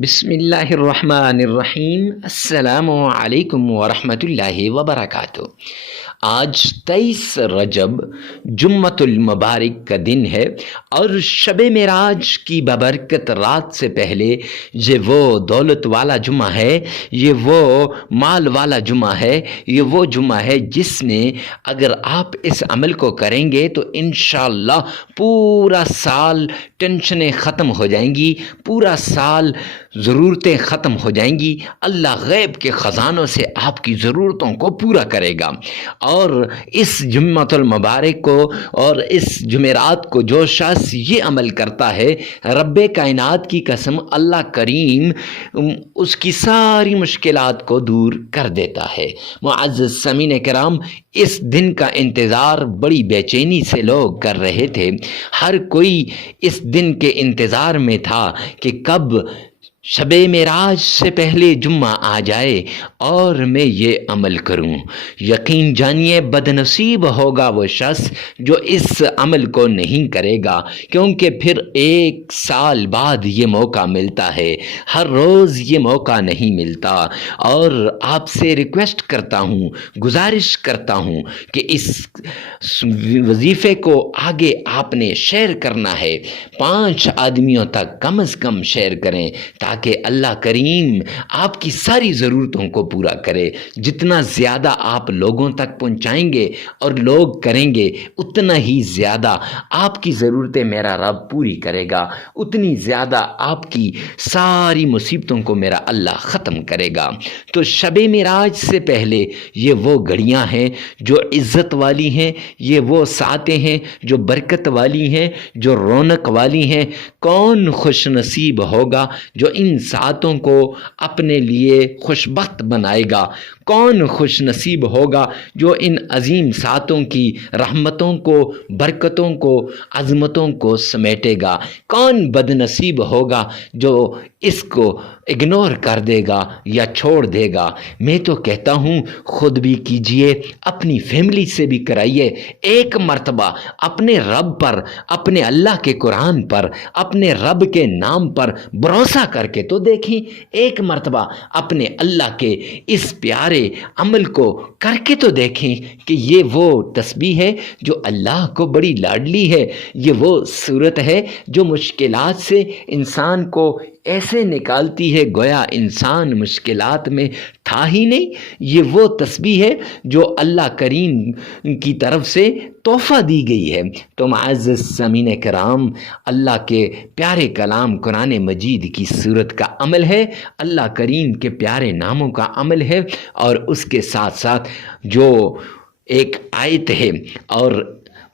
بسم اللہ الرحمن الرحیم۔ السلام علیکم ورحمۃ اللہ وبرکاتہ۔ آج 23 رجب جمعۃ المبارک کا دن ہے اور شب معراج کی ببرکت رات سے پہلے یہ وہ دولت والا جمعہ ہے، یہ وہ مال والا جمعہ ہے، یہ وہ جمعہ ہے جس نے اگر آپ اس عمل کو کریں گے تو انشاءاللہ پورا سال ٹینشنیں ختم ہو جائیں گی، پورا سال ضرورتیں ختم ہو جائیں گی۔ اللہ غیب کے خزانوں سے آپ کی ضرورتوں کو پورا کرے گا۔ اور اس جمعۃ المبارک کو اور اس جمعرات کو جو شخص یہ عمل کرتا ہے، رب کائنات کی قسم اللہ کریم اس کی ساری مشکلات کو دور کر دیتا ہے۔ معزز سامعین کرام، اس دن کا انتظار بڑی بے چینی سے لوگ کر رہے تھے۔ ہر کوئی اس دن کے انتظار میں تھا کہ کب شب معراج سے پہلے جمعہ آ جائے اور میں یہ عمل کروں۔ یقین جانیے بد نصیب ہوگا وہ شخص جو اس عمل کو نہیں کرے گا، کیونکہ پھر ایک سال بعد یہ موقع ملتا ہے، ہر روز یہ موقع نہیں ملتا۔ اور آپ سے ریکویسٹ کرتا ہوں، گزارش کرتا ہوں کہ اس وظیفے کو آگے آپ نے شیئر کرنا ہے، 5 آدمیوں تک کم از کم شیئر کریں تاکہ اللہ کریم آپ کی ساری ضرورتوں کو پورا کرے۔ جتنا زیادہ آپ لوگوں تک پہنچائیں گے اور لوگ کریں گے، اتنا ہی زیادہ آپ کی ضرورتیں میرا رب پوری کرے گا، اتنی زیادہ آپ کی ساری مصیبتوں کو میرا اللہ ختم کرے گا۔ تو شب معراج سے پہلے یہ وہ گھڑیاں ہیں جو عزت والی ہیں، یہ وہ ساعتیں ہیں جو برکت والی ہیں، جو رونق والی ہیں۔ کون خوش نصیب ہوگا جو ان ساعتوں کو اپنے لیے خوشبخت بنائے گا؟ کون خوش نصیب ہوگا جو ان عظیم ساعتوں کی رحمتوں کو، برکتوں کو، عظمتوں کو سمیٹے گا؟ کون بد نصیب ہوگا جو اس کو اگنور کر دے گا یا چھوڑ دے گا؟ میں تو کہتا ہوں خود بھی کیجئے، اپنی فیملی سے بھی کرائیے۔ ایک مرتبہ اپنے رب پر، اپنے اللہ کے قرآن پر، اپنے رب کے نام پر بھروسہ کر کے تو دیکھیں، ایک مرتبہ اپنے اللہ کے اس پیارے عمل کو کر کے تو دیکھیں کہ یہ وہ تسبیح ہے جو اللہ کو بڑی لاڈلی ہے، یہ وہ صورت ہے جو مشکلات سے انسان کو ایسے نکالتی ہے گویا انسان مشکلات میں تھا ہی نہیں۔ یہ وہ تسبیح ہے جو اللہ کریم کی طرف سے تحفہ دی گئی ہے۔ تو معزز سامعین کرام، اللہ کے پیارے کلام قرآن مجید کی صورت کا عمل ہے، اللہ کریم کے پیارے ناموں کا عمل ہے، اور اس کے ساتھ ساتھ جو ایک آیت ہے اور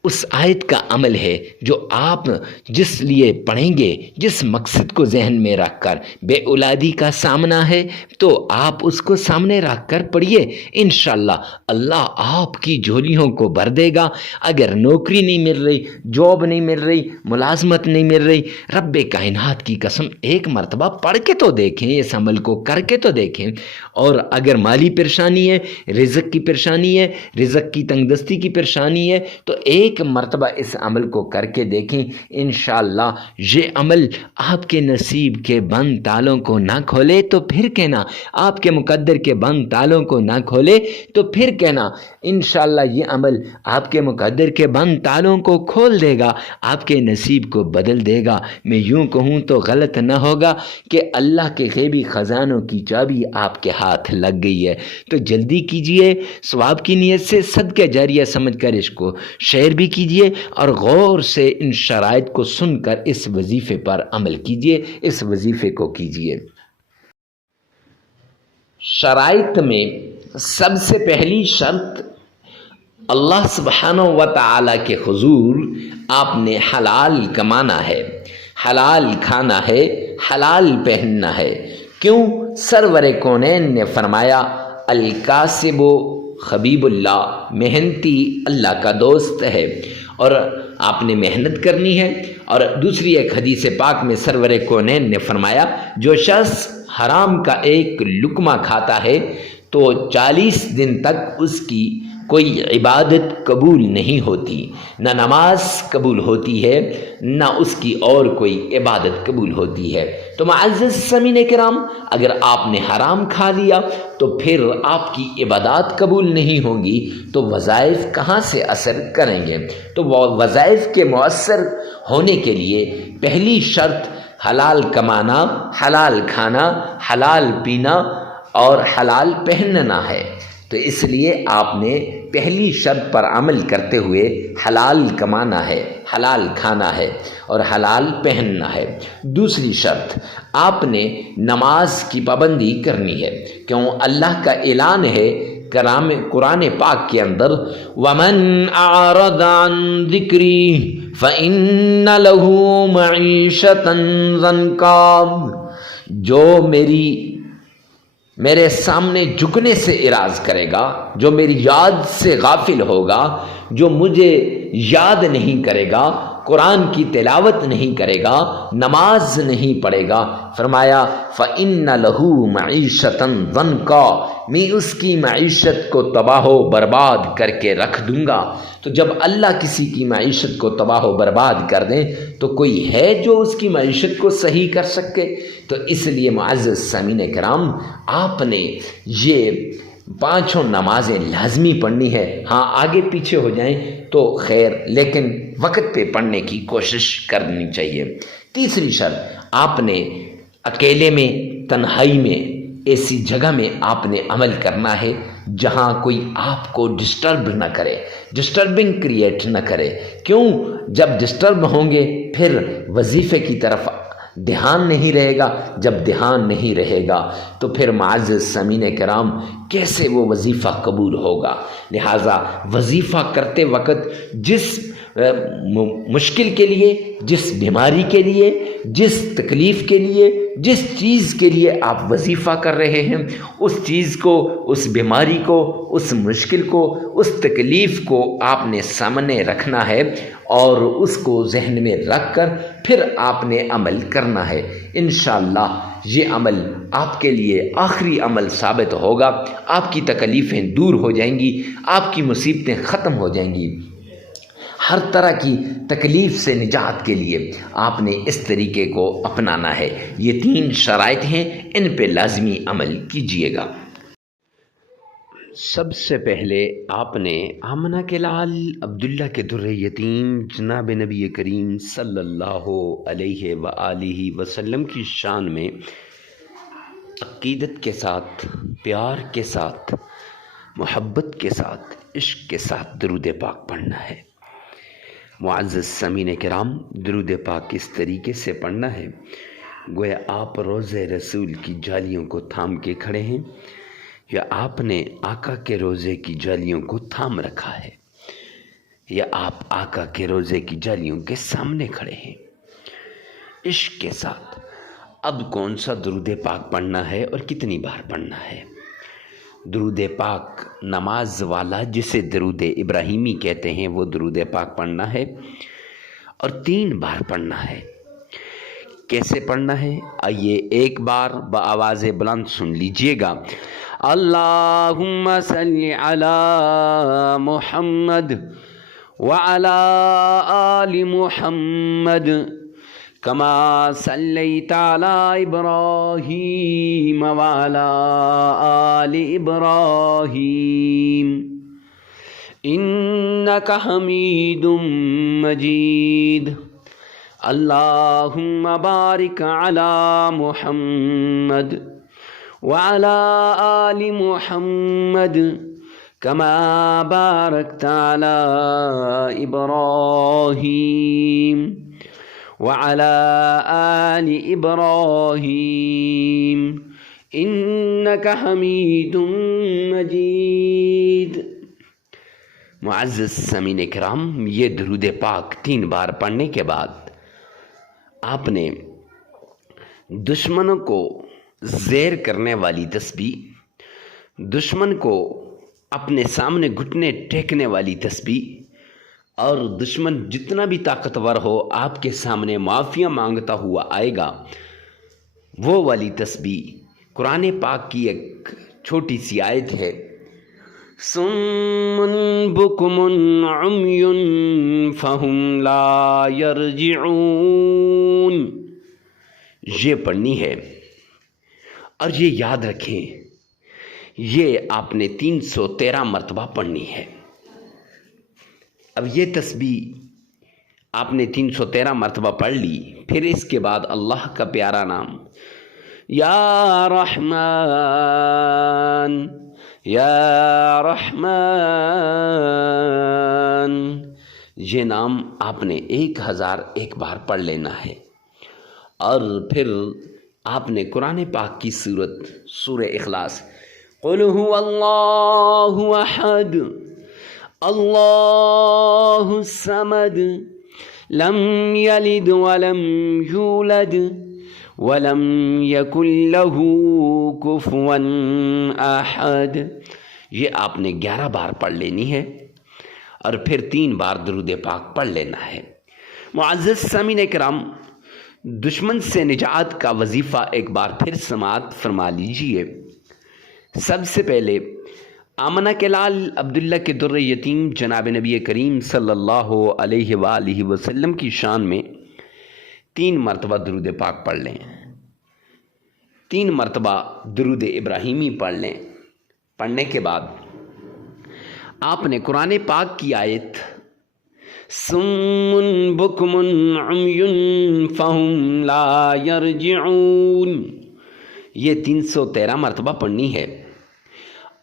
اس آیت کا عمل ہے جو آپ جس لیے پڑھیں گے، جس مقصد کو ذہن میں رکھ کر، بے اولادی کا سامنا ہے تو آپ اس کو سامنے رکھ کر پڑھیے، انشاءاللہ اللہ آپ کی جھولیوں کو بھر دے گا۔ اگر نوکری نہیں مل رہی، جاب نہیں مل رہی، ملازمت نہیں مل رہی، رب کائنات کی قسم ایک مرتبہ پڑھ کے تو دیکھیں، اس عمل کو کر کے تو دیکھیں۔ اور اگر مالی پریشانی ہے، رزق کی پریشانی ہے، رزق کی تنگ دستی کی پریشانی ہے، تو ایک مرتبہ اس عمل کو کر کے دیکھیں، انشاءاللہ یہ عمل آپ کے نصیب کے بند تالوں کو نہ کھولے تو پھر کہنا، آپ کے مقدر کے بند تالوں کو نہ کھولے تو پھر کہنا، انشاءاللہ یہ عمل آپ کے مقدر کے بند تالوں کو کھول دے گا، آپ کے نصیب کو بدل دے گا۔ میں یوں کہوں تو غلط نہ ہوگا کہ اللہ کے غیبی خزانوں کی چابی آپ کے ہاتھ لگ گئی ہے۔ تو جلدی کیجئے، ثواب کی نیت سے صدقہ جاریہ سمجھ کر اس کو شیئر بھی کیجئے، اور غور سے ان شرائط کو سن کر اس وظیفے پر عمل کیجئے، اس وظیفے کو کیجئے۔ شرائط میں سب سے پہلی شرط، اللہ سبحانہ و تعالی کے حضور آپ نے حلال کمانا ہے، حلال کھانا ہے، حلال پہننا ہے۔ کیوں؟ سرور کونین نے فرمایا، الکاسب حبیب اللہ، محنتی اللہ کا دوست ہے، اور آپ نے محنت کرنی ہے۔ اور دوسری ایک حدیث پاک میں سرور کونین نے فرمایا، جو شخص حرام کا ایک لقمہ کھاتا ہے تو 40 دن تک اس کی کوئی عبادت قبول نہیں ہوتی، نہ نماز قبول ہوتی ہے، نہ اس کی اور کوئی عبادت قبول ہوتی ہے۔ تو معزز سامعین کرام، اگر آپ نے حرام کھا لیا تو پھر آپ کی عبادات قبول نہیں ہوں گی، تو وظائف کہاں سے اثر کریں گے؟ تو وہ وظائف کے مؤثر ہونے کے لیے پہلی شرط حلال کمانا، حلال کھانا، حلال پینا اور حلال پہننا ہے۔ تو اس لیے آپ نے پہلی شرط پر عمل کرتے ہوئے حلال کمانا ہے، حلال کھانا ہے اور حلال پہننا ہے۔ دوسری شرط، آپ نے نماز کی پابندی کرنی ہے، کیوں اللہ کا اعلان ہے قرآن پاک کے اندر، وَمَنْ أَعْرَضَ عَنْ ذِكْرِي فَإِنَّ لَهُ مَعِيشَةً ضَنْكًا، جو میرے سامنے جھکنے سے اعراض کرے گا، جو میری یاد سے غافل ہوگا، جو مجھے یاد نہیں کرے گا، قرآن کی تلاوت نہیں کرے گا، نماز نہیں پڑھے گا، فرمایا فَإِنَّ لَهُ مَعِيشَةً ضَنْكًا، میں اس کی معیشت کو تباہ و برباد کر کے رکھ دوں گا۔ تو جب اللہ کسی کی معیشت کو تباہ و برباد کر دیں تو کوئی ہے جو اس کی معیشت کو صحیح کر سکے؟ تو اس لیے معزز سامعین کرام، آپ نے یہ پانچوں نمازیں لازمی پڑھنی ہے۔ ہاں آگے پیچھے ہو جائیں تو خیر، لیکن وقت پہ پڑھنے کی کوشش کرنی چاہیے۔ تیسری شرط، آپ نے اکیلے میں، تنہائی میں، ایسی جگہ میں آپ نے عمل کرنا ہے جہاں کوئی آپ کو ڈسٹرب نہ کرے، ڈسٹربنگ کریٹ نہ کرے۔ کیوں؟ جب ڈسٹرب ہوں گے پھر وظیفے کی طرف دھیان نہیں رہے گا، جب دھیان نہیں رہے گا تو پھر معزز سامعین کرام کیسے وہ وظیفہ قبول ہوگا؟ لہٰذا وظیفہ کرتے وقت جس مشکل کے لیے، جس بیماری کے لیے، جس تکلیف کے لیے، جس چیز کے لیے آپ وظیفہ کر رہے ہیں، اس چیز کو، اس بیماری کو، اس مشکل کو، اس تکلیف کو آپ نے سامنے رکھنا ہے اور اس کو ذہن میں رکھ کر پھر آپ نے عمل کرنا ہے۔ انشاءاللہ یہ عمل آپ کے لیے آخری عمل ثابت ہوگا، آپ کی تکلیفیں دور ہو جائیں گی، آپ کی مصیبتیں ختم ہو جائیں گی۔ ہر طرح کی تکلیف سے نجات کے لیے آپ نے اس طریقے کو اپنانا ہے۔ یہ 3 شرائط ہیں، ان پہ لازمی عمل کیجیے گا۔ سب سے پہلے آپ نے آمنہ کے لال عبداللہ کے در یتیم جناب نبی کریم صلی اللہ علیہ وآلہ وسلم کی شان میں عقیدت کے ساتھ، پیار کے ساتھ، محبت کے ساتھ، عشق کے ساتھ درود پاک پڑھنا ہے۔ معزز سامعین کرام، درود پاک اس طریقے سے پڑھنا ہے گویا آپ روضہ رسول کی جالیوں کو تھام کے کھڑے ہیں، یا آپ نے آقا کے روضے کی جالیوں کو تھام رکھا ہے، یا آپ آقا کے روضے کی جالیوں کے سامنے کھڑے ہیں، عشق کے ساتھ۔ اب کون سا درود پاک پڑھنا ہے اور کتنی بار پڑھنا ہے؟ درود پاک نماز والا، جسے درود ابراہیمی کہتے ہیں، وہ درود پاک پڑھنا ہے اور 3 بار پڑھنا ہے۔ کیسے پڑھنا ہے؟ آئیے ایک بار بآواز بلند سن لیجئے گا۔ اللہم صلی علی محمد وعلی آل محمد کما صلیت علی ابراہیم وعلی آل ابراہیم انک حمید مجید۔ اللہم بارک علی محمد وعلی آل محمد کما بارکت علی ابراہیم وعلى آل إبراهيم إنك حميد مجيد۔ معزز سامعین کرام، یہ درود پاک 3 بار پڑھنے کے بعد آپ نے دشمنوں کو زیر کرنے والی تسبیح، دشمن کو اپنے سامنے گھٹنے ٹیکنے والی تسبیح، اور دشمن جتنا بھی طاقتور ہو آپ کے سامنے معافیاں مانگتا ہوا آئے گا، وہ والی تسبیح۔ قرآن پاک کی ایک چھوٹی سی آیت ہے، صم بکم عمی فہم لا یرجعون. یہ پڑھنی ہے اور یہ یاد رکھیں، یہ آپ نے 313 مرتبہ پڑھنی ہے. اب یہ تسبیح آپ نے 313 مرتبہ پڑھ لی، پھر اس کے بعد اللہ کا پیارا نام یا رحمان یا رحمان، یہ نام آپ نے 1001 بار پڑھ لینا ہے. اور پھر آپ نے قرآن پاک کی سورہ اخلاص قل هو اللہ احد اللہ الصمد لم یلد ولم یولد ولم یکن له کفوا احد، یہ آپ نے 11 بار پڑھ لینی ہے اور پھر 3 بار درود پاک پڑھ لینا ہے. معزز سامعین کرام، دشمن سے نجات کا وظیفہ ایک بار پھر سماعت فرما لیجئے. سب سے پہلے آمنہ کے لال عبداللہ کے در یتیم جناب نبی کریم صلی اللہ علیہ وآلہ وسلم کی شان میں 3 مرتبہ درود پاک پڑھ لیں، 3 مرتبہ درود ابراہیمی پڑھ لیں. پڑھنے کے بعد آپ نے قرآن پاک کی آیت صم بکم عمی فہم لا یرجعون یہ 313 مرتبہ پڑھنی ہے،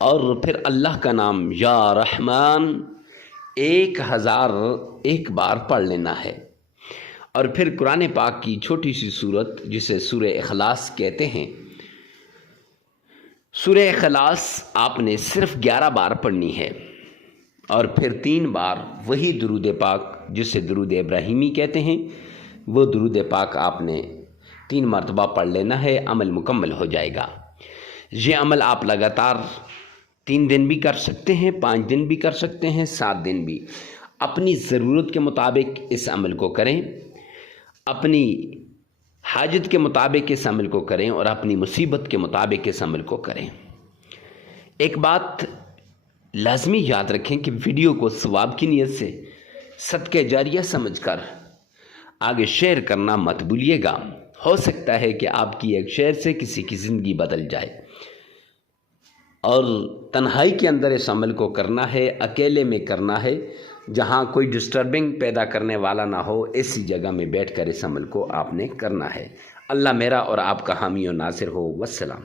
اور پھر اللہ کا نام یا رحمان 1001 بار پڑھ لینا ہے. اور پھر قرآن پاک کی چھوٹی سی سورت جسے سورہ اخلاص کہتے ہیں، سورہ اخلاص آپ نے صرف 11 بار پڑھنی ہے، اور پھر 3 بار وہی درود پاک جسے درود ابراہیمی کہتے ہیں، وہ درود پاک آپ نے 3 مرتبہ پڑھ لینا ہے. عمل مکمل ہو جائے گا. یہ عمل آپ لگاتار 3 دن بھی کر سکتے ہیں، 5 دن بھی کر سکتے ہیں، 7 دن بھی. اپنی ضرورت کے مطابق اس عمل کو کریں، اپنی حاجت کے مطابق اس عمل کو کریں، اور اپنی مصیبت کے مطابق اس عمل کو کریں. ایک بات لازمی یاد رکھیں کہ ویڈیو کو ثواب کی نیت سے صدقہ جاریہ سمجھ کر آگے شیئر کرنا مت بھولیے گا. ہو سکتا ہے کہ آپ کی ایک شیئر سے کسی کی زندگی بدل جائے. اور تنہائی کے اندر اس عمل کو کرنا ہے، اکیلے میں کرنا ہے، جہاں کوئی ڈسٹربنگ پیدا کرنے والا نہ ہو، ایسی جگہ میں بیٹھ کر اس عمل کو آپ نے کرنا ہے. اللہ میرا اور آپ کا حامی و ناصر ہو. والسلام.